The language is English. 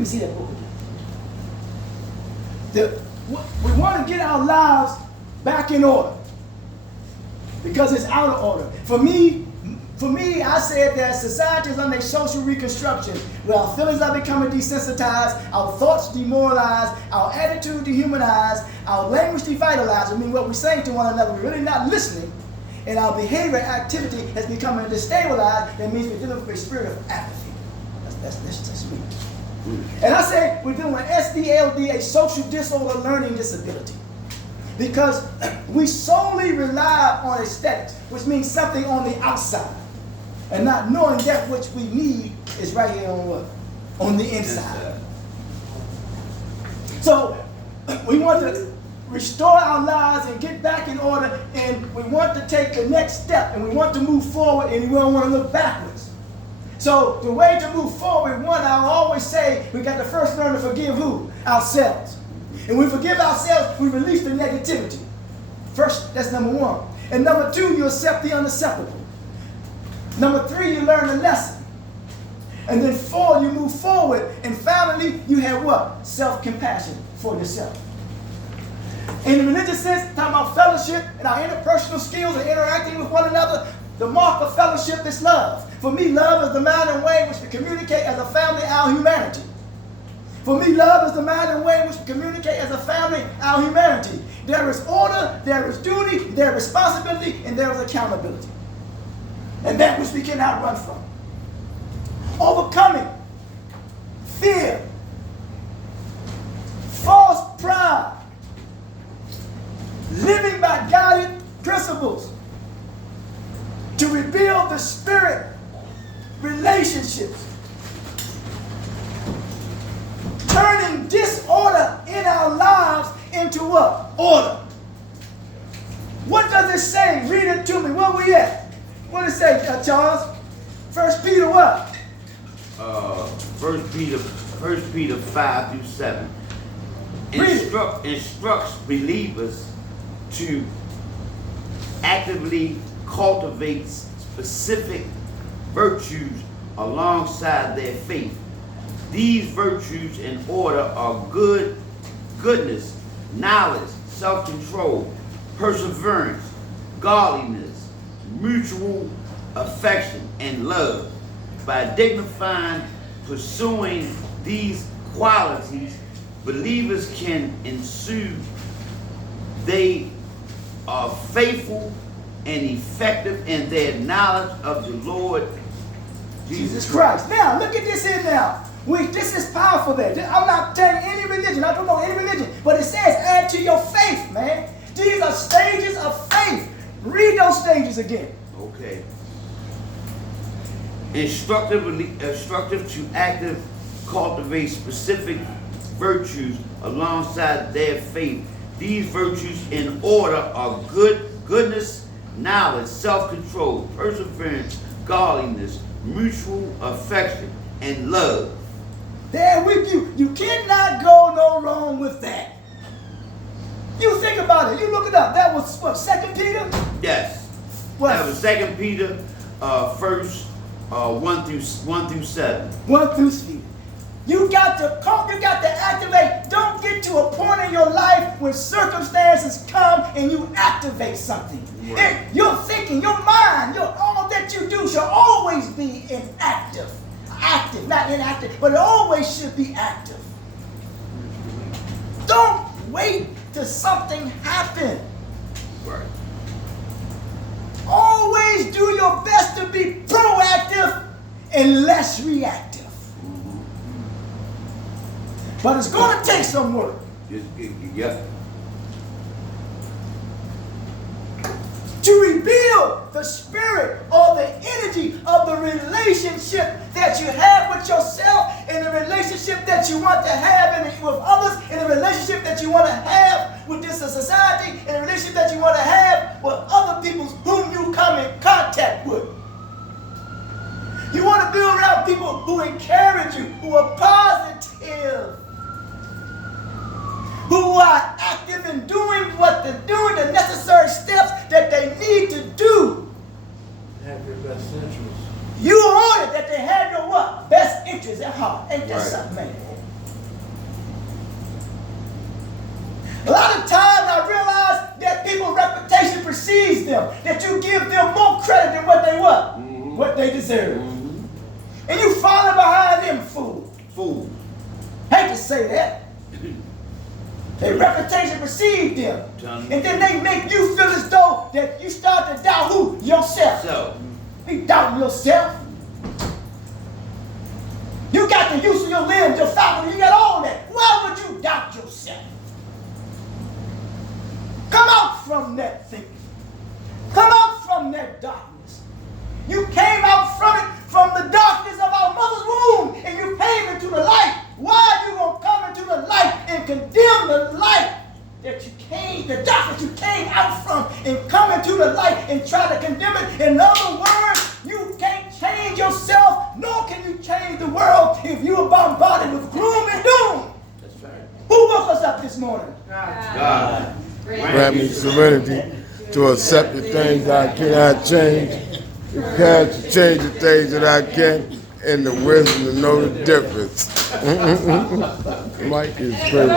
me see that book again. We want to get our lives back in order because it's out of order. For me, I said that society is under a social reconstruction where our feelings are becoming desensitized, our thoughts demoralized, our attitude dehumanized, our language devitalized. I mean, what we're saying to one another, we're really not listening, and our behavior activity has become destabilized. That means we're dealing with a spirit of apathy. That's me. And I say we're dealing with SDLD, a social disorder learning disability. Because we solely rely on aesthetics, which means something on the outside, and not knowing that which we need is right here on what? On the inside. So we want to restore our lives and get back in order, and we want to take the next step, and we want to move forward, and we don't want to look backwards. So the way to move forward, one, I'll always say, we got to first learn to forgive who? Ourselves. And when we forgive ourselves, we release the negativity. First, that's number one. And number two, you accept the unacceptable. Number three, you learn the lesson. And then four, you move forward. And finally, you have what? Self-compassion for yourself. In the religious sense, talking about fellowship and our interpersonal skills and interacting with one another, the mark of fellowship is love. For me, love is the manner and way in which we communicate as a family our humanity. For me, love is the manner and way in which we communicate as a family our humanity. There is order, there is duty, there is responsibility, and there is accountability. And that which we cannot run from. Overcoming fear, false pride, living by guided principles to rebuild the spirit, relationships, turning disorder in our lives into what? Order. What does it say? Read it to me. Where we at? What does it say, Charles? 1 Peter what? 1 Peter 5 through 7. Instructs believers to actively cultivate specific virtues alongside their faith. These virtues in order are goodness, knowledge, self-control, perseverance, godliness, mutual affection, and love. By dignifying, pursuing these qualities, believers can ensue they are faithful and effective in their knowledge of the Lord Jesus Christ. Now, look at this here now. This is powerful there. I'm not telling any religion, I don't know any religion, but it says add to your faith, man. These are stages of faith. Read those stages again. Okay. Instructive to active cultivate specific virtues alongside their faith. These virtues in order are goodness, knowledge, self-control, perseverance, godliness, mutual affection, and love. There with you. You cannot go no wrong with that. You think about it. You look it up. That was what, 2 Peter? Yes. What? That was 2 Peter, 1 through 7. 1 through 7. You got to activate. Don't get to a point in your life when circumstances come and you activate something. Right. Your thinking, your mind, all that you do should always be inactive. Active, not inactive, but it always should be active. Don't wait till something happens. Right. Always do your best to be proactive and less reactive. But it's going to take some work. Yeah. To rebuild the spirit or the energy of the relationship that you have with yourself, and the relationship that you want to have with others, and the relationship that you want to have with this society, and the relationship that you want to have with other people whom you come in contact with. You want to build around people who encourage you, who are positive, who are active in doing what they're doing, the necessary steps that they need to do. Have your best interests. You want it that they have your what? Best interests at heart. Ain't that Right. something, man? A lot of times I realize that people's reputation precedes them, that you give them more credit than what they what? What they deserve. And you falling behind them, fool. Fool. Hate to say that. Their reputation precedes them. And then they make you feel as though that you start to doubt who? Yourself. So, You doubting yourself. You got the use of your limbs, your faculty, you got all that. Why would you doubt yourself? Come out from that thinking. Come out from that darkness. You came out from it, from the darkness of our mother's womb, and you came into the light. Why are you going to come into the light and condemn the light that you came, the darkness you came out from, and come into the light and try to condemn it? In other words, you can't change yourself, nor can you change the world if you are bombarded with gloom and doom. that's right. Who woke us up this morning? God. Grant me serenity to accept the things I cannot change, the courage to change the things that I can, and the wisdom to know the difference. Mike is crazy.